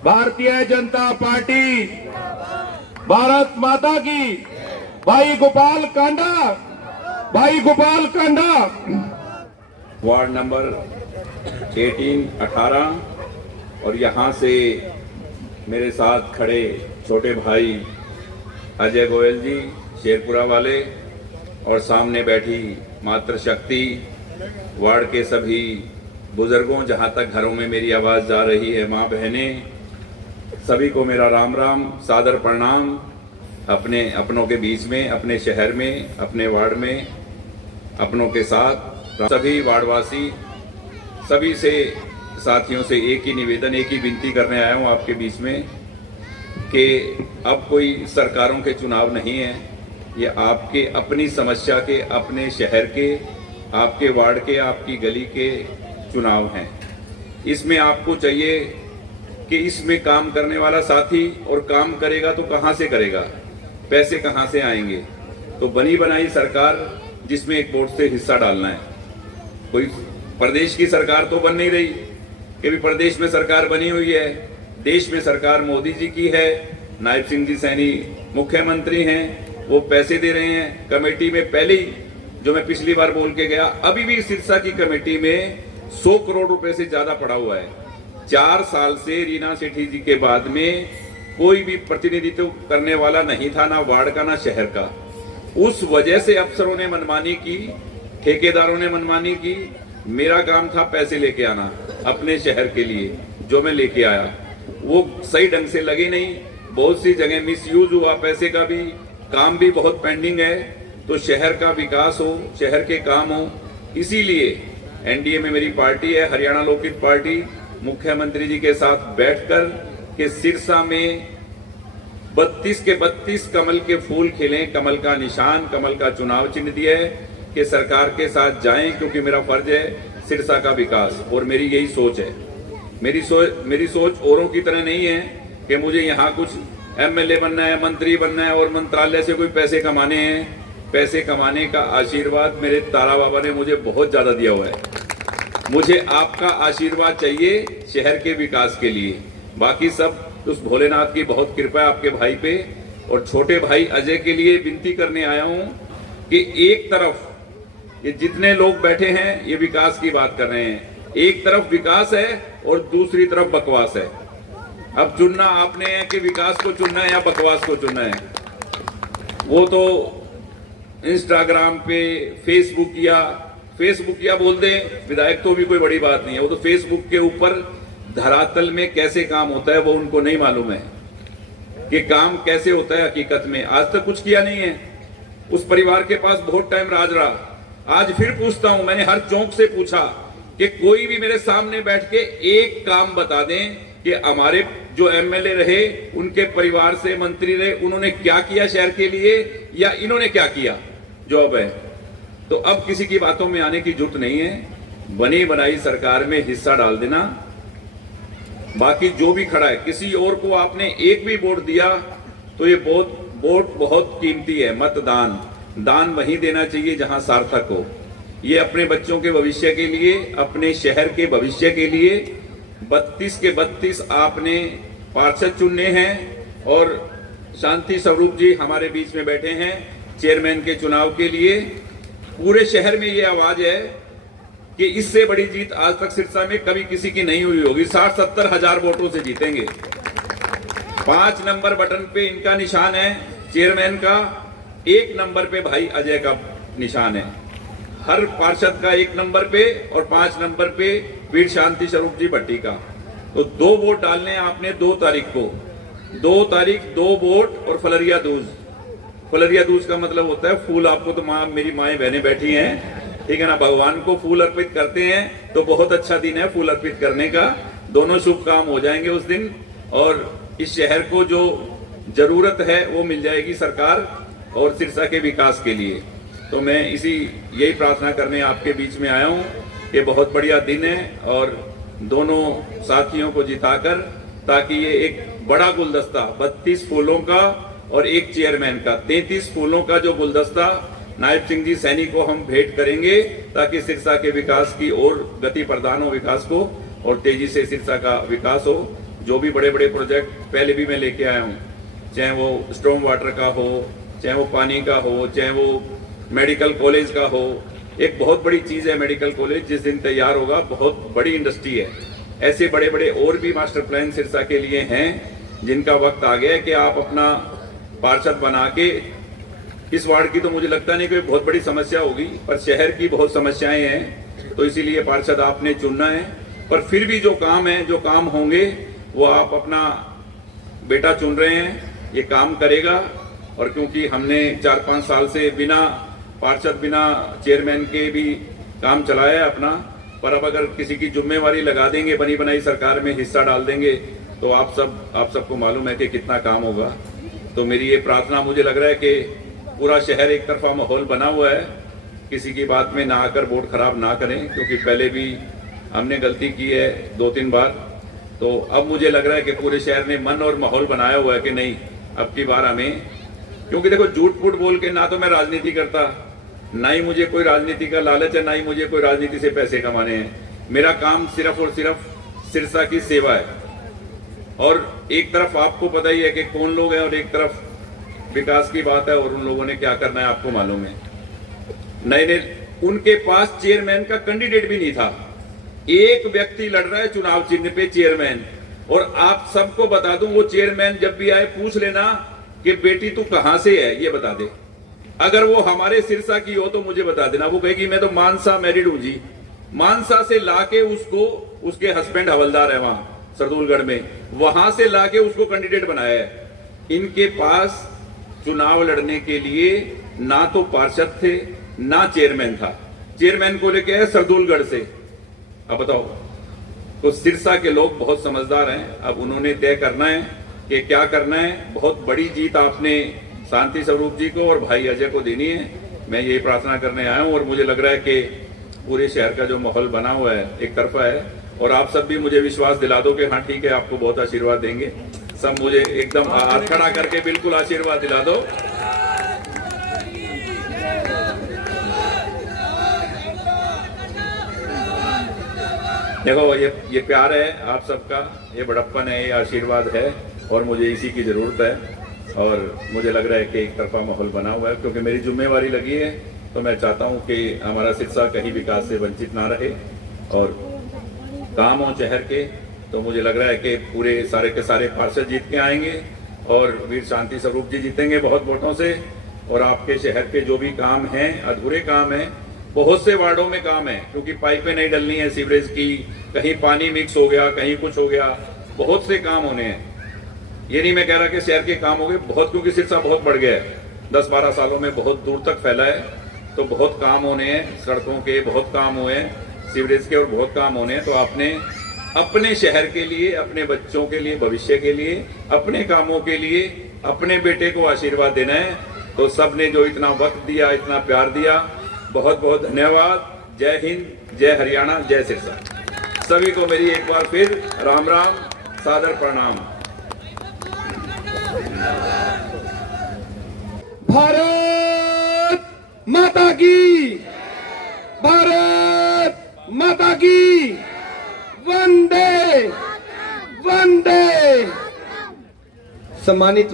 Bharatiya Janata party, Bharat माता की। भाई गोपाल कांडा, भाई गोपाल कांडा। वार्ड नंबर 18, 18 और यहाँ से मेरे साथ खड़े छोटे भाई अजय गोयल जी शेरपुरा वाले और सामने बैठी मातृशक्ति, वार्ड के सभी बुजुर्गों, जहाँ तक घरों में मेरी आवाज़ जा रही है, माँ बहनें, सभी को मेरा राम राम, सादर प्रणाम। अपनों के बीच में, अपने शहर में, अपने वार्ड में, अपनों के साथ सभी वार्डवासी, सभी से साथियों से एक ही निवेदन, एक ही विनती करने आया हूँ आपके बीच में कि अब कोई सरकारों के चुनाव नहीं है, ये आपके अपनी समस्या के, अपने शहर के, आपके वार्ड के, आपकी गली के चुनाव हैं। इसमें आपको चाहिए कि इसमें काम करने वाला साथी, और काम करेगा तो कहाँ से करेगा, पैसे कहाँ से आएंगे। तो बनी बनाई सरकार जिसमें एक वोट से हिस्सा डालना है। कोई प्रदेश की सरकार तो बन नहीं रही कि भी प्रदेश में सरकार बनी हुई है। देश में सरकार मोदी जी की है, नायब सिंह जी सैनी मुख्यमंत्री हैं, वो पैसे दे रहे हैं। कमेटी में पहले ही, जो मैं पिछली बार बोल के गया, अभी भी सिरसा की कमेटी में 100 करोड़ रुपए से ज्यादा पड़ा हुआ है। 4 साल से रीना सेठी जी के बाद में कोई भी प्रतिनिधित्व करने वाला नहीं था, ना वार्ड का ना शहर का। उस वजह से अफसरों ने मनमानी की, ठेकेदारों ने मनमानी की। मेरा काम था पैसे लेके आना अपने शहर के लिए, जो मैं लेके आया वो सही ढंग से लगे नहीं। बहुत सी जगह मिसयूज हुआ पैसे का भी, काम भी बहुत पेंडिंग है। तो शहर का विकास हो, शहर के काम हो, इसीलिए एनडीए में मेरी पार्टी है, हरियाणा लोकहित पार्टी, मुख्यमंत्री जी के साथ बैठकर के सिरसा में 32 के 32 कमल के फूल खिले, कमल का निशान, कमल का चुनाव चिन्ह दिया है कि सरकार के साथ जाएं, क्योंकि मेरा फर्ज है सिरसा का विकास, और मेरी यही सोच है। मेरी सोच औरों की तरह नहीं है कि मुझे यहाँ कुछ एमएलए बनना है, मंत्री बनना है और मंत्रालय से कोई पैसे कमाने हैं। पैसे कमाने का आशीर्वाद मेरे तारा बाबा ने मुझे बहुत ज्यादा दिया हुआ है। मुझे आपका आशीर्वाद चाहिए शहर के विकास के लिए। बाकी सब उस भोलेनाथ की बहुत कृपा है आपके भाई पे। और छोटे भाई अजय के लिए विनती करने आया हूं कि एक तरफ ये जितने लोग बैठे हैं ये विकास की बात कर रहे हैं, एक तरफ विकास है और दूसरी तरफ बकवास है। अब चुनना आपने है कि विकास को चुनना है या बकवास को चुनना है। वो तो इंस्टाग्राम पे फेसबुक या बोल दे विधायक, तो भी कोई बड़ी बात नहीं है। वो तो फेसबुक के ऊपर धरातल में कैसे काम होता है वो उनको नहीं मालूम है कि काम कैसे होता है हकीकत में। आज तक कुछ किया नहीं है। उस परिवार के पास बहुत टाइम राज रहा। आज फिर पूछता हूं, मैंने हर चौक से पूछा कि कोई भी मेरे सामने बैठ के एक काम बता दें कि हमारे जो एमएलए रहे, उनके परिवार से मंत्री रहे, उन्होंने क्या किया शहर के लिए या इन्होंने क्या किया जो अब है। तो अब किसी की बातों में आने की जरूरत नहीं है। बनी बनाई सरकार में हिस्सा डाल देना। बाकी जो भी खड़ा है, किसी और को आपने एक भी वोट दिया तो ये वोट बहुत कीमती है। मतदान, दान वहीं देना चाहिए जहां सार्थक हो। ये अपने बच्चों के भविष्य के लिए, अपने शहर के भविष्य के लिए 32 के 32 आपने पार्षद चुनने हैं। और शांति स्वरूप जी हमारे बीच में बैठे हैं चेयरमैन के चुनाव के लिए। पूरे शहर में ये आवाज है कि इससे बड़ी जीत आज तक सिरसा में कभी किसी की नहीं हुई होगी। 60-70 हजार वोटों से जीतेंगे। 5 नंबर बटन पे इनका निशान है चेयरमैन का, 1 नंबर पे भाई अजय का निशान है। हर पार्षद का 1 नंबर पे और 5 नंबर पे वीर शांति स्वरूप जी भट्टी का। तो 2 वोट डालने आपने 2 तारीख को। 2 तारीख 2 वोट और फलरिया दूज। फलरिया दूज का मतलब होता है फूल। आपको तो मेरी माएं बहनें बैठी हैं, ठीक है ना, भगवान को फूल अर्पित करते हैं तो बहुत अच्छा दिन है फूल अर्पित करने का। दोनों शुभ काम हो जाएंगे उस दिन और इस शहर को जो जरूरत है वो मिल जाएगी सरकार और सिरसा के विकास के लिए। तो मैं यही प्रार्थना करने आपके बीच में आया हूँ कि बहुत बढ़िया दिन है और दोनों साथियों को जिताकर, ताकि ये एक बड़ा गुलदस्ता 32 फूलों का और एक चेयरमैन का 33 फूलों का जो गुलदस्ता नायब सिंह जी सैनी को हम भेंट करेंगे, ताकि सिरसा के विकास की और गति प्रदान हो, विकास को और तेजी से सिरसा का विकास हो। जो भी बड़े बड़े प्रोजेक्ट पहले भी मैं लेके आया हूँ, चाहे वो स्टॉर्म वाटर का हो, चाहे वो पानी का हो, चाहे वो मेडिकल कॉलेज का हो। एक बहुत बड़ी चीज़ है मेडिकल कॉलेज, जिस दिन तैयार होगा बहुत बड़ी इंडस्ट्री है। ऐसे बड़े बड़े और भी मास्टर प्लान सिरसा के लिए हैं, जिनका वक्त आ गया है कि आप अपना पार्षद बना के, इस वार्ड की तो मुझे लगता नहीं कोई बहुत बड़ी समस्या होगी, पर शहर की बहुत समस्याएं हैं, तो इसीलिए पार्षद आपने चुनना है। पर फिर भी जो काम है, जो काम होंगे, वो आप अपना बेटा चुन रहे हैं, ये काम करेगा। और क्योंकि हमने 4-5 साल से बिना पार्षद, बिना चेयरमैन के भी काम चलाया है अपना, पर अब अगर किसी की जिम्मेवारी लगा देंगे, बनी बनाई सरकार में हिस्सा डाल देंगे, तो आप सबको मालूम है कि कितना काम होगा। तो मेरी ये प्रार्थना, मुझे लग रहा है कि पूरा शहर एक तरफा माहौल बना हुआ है, किसी की बात में ना आकर वोट खराब ना करें, क्योंकि पहले भी हमने गलती की है 2-3 बार। तो अब मुझे लग रहा है कि पूरे शहर ने मन और माहौल बनाया हुआ है कि नहीं, अब की बार हमें, क्योंकि देखो झूठ फूट बोल के ना तो मैं राजनीति करता, ना ही मुझे कोई राजनीति का लालच है, ना ही मुझे कोई राजनीति से पैसे कमाने हैं। मेरा काम सिर्फ और सिर्फ सिरसा की सेवा है। और एक तरफ आपको पता ही है कि कौन लोग हैं, और एक तरफ विकास की बात है, और उन लोगों ने क्या करना है आपको मालूम है। नए उनके पास चेयरमैन का कैंडिडेट भी नहीं था, एक व्यक्ति लड़ रहा है चुनाव चिन्ह पे चेयरमैन। और आप सबको बता दूं, वो चेयरमैन जब भी आए पूछ लेना कि बेटी तू कहां से है, ये बता दे। अगर वो हमारे सिरसा की हो तो मुझे बता देना, वो कहेगी मैं तो मानसा मैरिड हूं जी। मानसा से लाके उसको, उसके हस्बैंड हवलदार है वहां सरदूलगढ़ में, वहां से लाके उसको कैंडिडेट बनाया है। इनके पास चुनाव लड़ने के लिए ना तो पार्षद थे, ना चेयरमैन था। चेयरमैन को लेके आए सरदूलगढ़ से। अब बताओ, तो सिरसा के लोग बहुत समझदार हैं, अब उन्होंने तय करना है कि क्या करना है। बहुत बड़ी जीत आपने शांति स्वरूप जी को और भाई अजय को देनी है, मैं ये प्रार्थना करने आया हूं। और मुझे लग रहा है कि पूरे शहर का जो माहौल बना हुआ है एक तरफा है, और आप सब भी मुझे विश्वास दिला दो कि हाँ ठीक है, आपको बहुत आशीर्वाद देंगे। सब मुझे एकदम हाथ खड़ा करके बिल्कुल आशीर्वाद दिला दो। देखो, ये प्यार है आप सबका, ये बड़प्पन है, ये आशीर्वाद है, और मुझे इसी की जरूरत है। और मुझे लग रहा है कि एक तरफा माहौल बना हुआ है, क्योंकि मेरी जिम्मेवारी लगी है, तो मैं चाहता हूं कि हमारा सिरसा कहीं विकास से वंचित ना रहे और काम हो शहर के। तो मुझे लग रहा है कि पूरे सारे के सारे पार्षद जीत के आएंगे, और वीर शांति स्वरूप जी जीतेंगे बहुत वोटों से। और आपके शहर के जो भी काम हैं, अधूरे काम हैं, बहुत से वार्डों में काम है, क्योंकि पाइपें नहीं डलनी है सीवरेज की, कहीं पानी मिक्स हो गया, कहीं कुछ हो गया, बहुत से काम होने हैं। ये नहीं मैं कह रहा कि शहर के काम हो गए बहुत, क्योंकि सिरसा बहुत बढ़ गया है, 10-12 सालों में बहुत दूर तक फैला है, तो बहुत काम होने हैं, सड़कों के बहुत काम हुए हैं, सीवरेज के और बहुत काम होने हैं। तो आपने अपने शहर के लिए, अपने बच्चों के लिए, भविष्य के लिए, अपने कामों के लिए अपने बेटे को आशीर्वाद देना है। तो सब ने जो इतना वक्त दिया, इतना प्यार दिया, बहुत बहुत धन्यवाद। जय हिंद, जय हरियाणा, जय सिरसा। सभी को मेरी एक बार फिर राम राम, सादर प्रणाम। भारत माता की, भारत माता की, वंदे वंदे। सम्मानित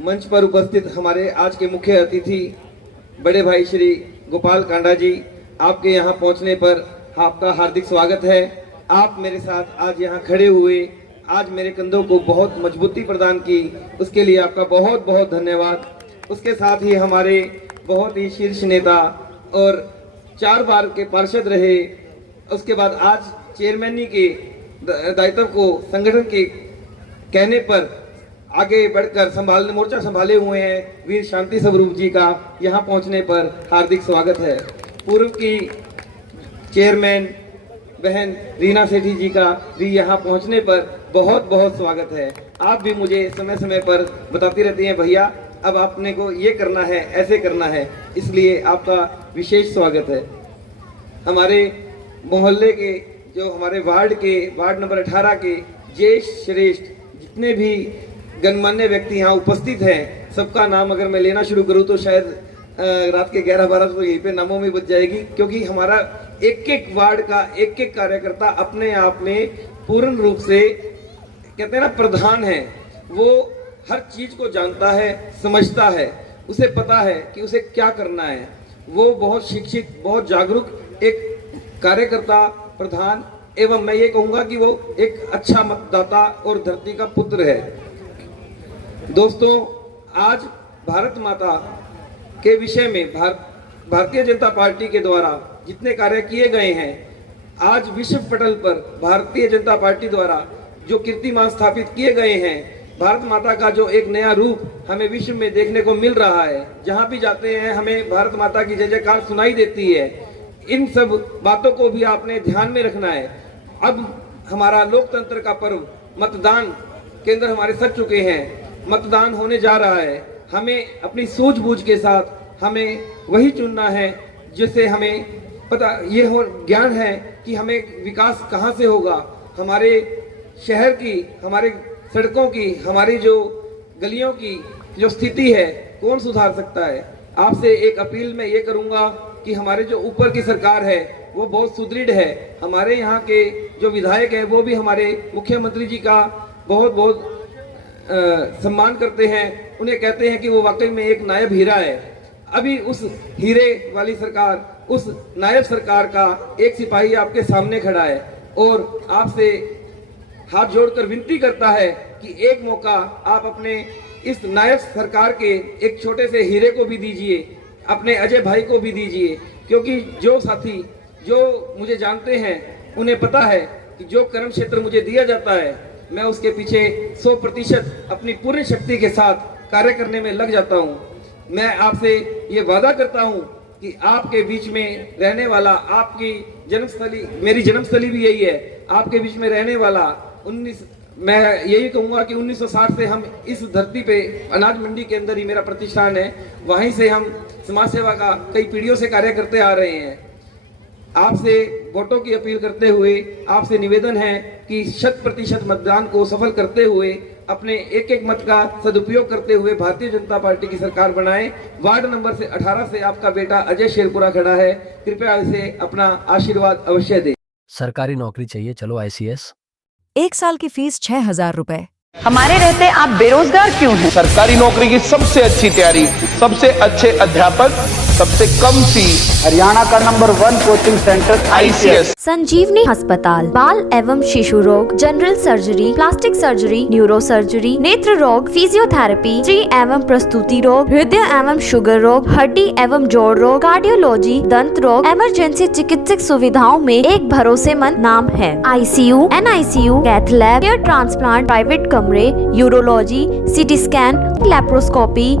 मंच पर उपस्थित हमारे आज के मुख्य अतिथि बड़े भाई श्री गोपाल कांडा जी, आपके यहाँ पहुँचने पर आपका हार्दिक स्वागत है। आप मेरे साथ आज यहाँ खड़े हुए, आज मेरे कंधों को बहुत मजबूती प्रदान की, उसके लिए आपका बहुत बहुत धन्यवाद। उसके साथ ही हमारे बहुत ही शीर्ष नेता और 4 बार के पार्षद रहे, उसके बाद आज चेयरमैनी के दायित्व को संगठन के कहने पर आगे बढ़कर मोर्चा संभाले हुए हैं वीर शांति स्वरूप जी का यहाँ पहुँचने पर हार्दिक स्वागत है। पूर्व की चेयरमैन बहन रीना सेठी जी का भी यहाँ पहुँचने पर बहुत बहुत स्वागत है। आप भी मुझे समय समय पर बताती रहती हैं, भैया अब आपने को ये करना है, ऐसे करना है, इसलिए आपका विशेष स्वागत है। हमारे मोहल्ले के, जो हमारे वार्ड नंबर 18 के ज्येष्ठ श्रेष्ठ जितने भी गणमान्य व्यक्ति यहाँ उपस्थित हैं, सबका नाम अगर मैं लेना शुरू करूँ तो शायद रात के 11-12 तो यहीं पे नामों में बच जाएगी, क्योंकि हमारा एक एक वार्ड का एक एक कार्यकर्ता अपने आप में पूर्ण रूप से कहते हैं ना प्रधान है, वो हर चीज को जानता है, समझता है, उसे पता है कि उसे क्या करना है। वो बहुत शिक्षित, बहुत जागरूक एक कार्यकर्ता प्रधान, एवं मैं ये कहूँगा कि वो एक अच्छा मतदाता और धरती का पुत्र है। दोस्तों, आज भारत माता के विषय में भारतीय जनता पार्टी के द्वारा जितने कार्य किए गए हैं, आज विश्व पटल पर भारतीय जनता पार्टी द्वारा जो कीर्तिमान स्थापित किए गए हैं, भारत माता का जो एक नया रूप हमें विश्व में देखने को मिल रहा है, जहां भी जाते हैं हमें भारत माता की जय जयकार सुनाई देती है। इन सब बातों को भी आपने ध्यान में रखना है। अब हमारा लोकतंत्र का पर्व मतदान केंद्र हमारे सज चुके हैं, मतदान होने जा रहा है। हमें अपनी सूझबूझ के साथ हमें वही चुनना है जिससे हमें पता ये हो ज्ञान है कि हमें विकास कहाँ से होगा, हमारे शहर की, हमारे सड़कों की, हमारी जो गलियों की जो स्थिति है कौन सुधार सकता है। आपसे एक अपील मैं ये करूंगा कि हमारे जो ऊपर की सरकार है वो बहुत सुदृढ़ है। हमारे यहाँ के जो विधायक है वो भी हमारे मुख्यमंत्री जी का बहुत बहुत सम्मान करते हैं। उन्हें कहते हैं कि वो वाकई में एक नायब हीरा है। अभी उस हीरे वाली सरकार, उस नायब सरकार का एक सिपाही आपके सामने खड़ा है और आपसे हाथ जोड़कर विनती करता है कि एक मौका आप अपने इस नायब सरकार के एक छोटे से हीरे को भी दीजिए, अपने अजय भाई को भी दीजिए, क्योंकि जो साथी जो मुझे जानते हैं उन्हें पता है कि जो कर्म क्षेत्र मुझे दिया जाता है मैं उसके पीछे 100% अपनी पूरी शक्ति के साथ कार्य करने में लग जाता हूँ। मैं आपसे ये वादा करता हूँ कि आपके बीच में रहने वाला, आपकी जन्मस्थली, मेरी जन्मस्थली भी यही है, आपके बीच में रहने वाला मैं यही कहूँगा कि 1960 से हम इस धरती पे अनाज मंडी के अंदर ही मेरा प्रतिष्ठान है, वहीं से हम समाज सेवा का कई पीढ़ियों से कार्य करते आ रहे हैं। आपसे वोटों की अपील करते हुए आपसे निवेदन है कि 100% मतदान को सफल करते हुए अपने एक एक मत का सदुपयोग करते हुए भारतीय जनता पार्टी की सरकार बनाएं। वार्ड नंबर 18 से आपका बेटा अजय शेरपुरा खड़ा है, कृपया इसे अपना आशीर्वाद अवश्य दें। सरकारी नौकरी चाहिए, चलो ICS। 1 साल की फीस 6,000 रुपए। हमारे रहते आप बेरोजगार क्यों हैं? सरकारी नौकरी की सबसे अच्छी तैयारी, सबसे अच्छे अध्यापक, सबसे कम फीस, हरियाणा का नंबर 1 कोचिंग सेंटर ICS। संजीवनी अस्पताल, बाल एवं शिशु रोग, general surgery, plastic surgery, neuro surgery, नेत्र रोग, फिजियोथेरेपी, स्त्री एवं प्रस्तुति रोग, हृदय एवं शुगर रोग, हड्डी एवं जोड़ रोग, कार्डियोलॉजी, दंत रोग, इमरजेंसी चिकित्सक सुविधाओं में एक भरोसेमंद नाम है। ICU, NICU, cath lab, hair transplant, private कमरे, urology, CT scan, laparoscopy,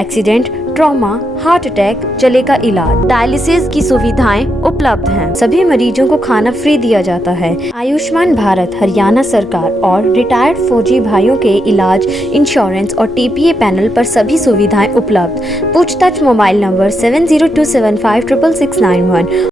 accident, trauma, heart attack, जले का इलाज, डायलिसिस की सुविधाएं उपलब्ध हैं। सभी मरीजों को खाना फ्री दिया जाता है। आयुष्मान भारत हरियाणा सरकार और रिटायर्ड फौजी भाइयों के इलाज, इंश्योरेंस और TPA पैनल पर सभी सुविधाएं उपलब्ध। पूछताछ मोबाइल नंबर 7027566691।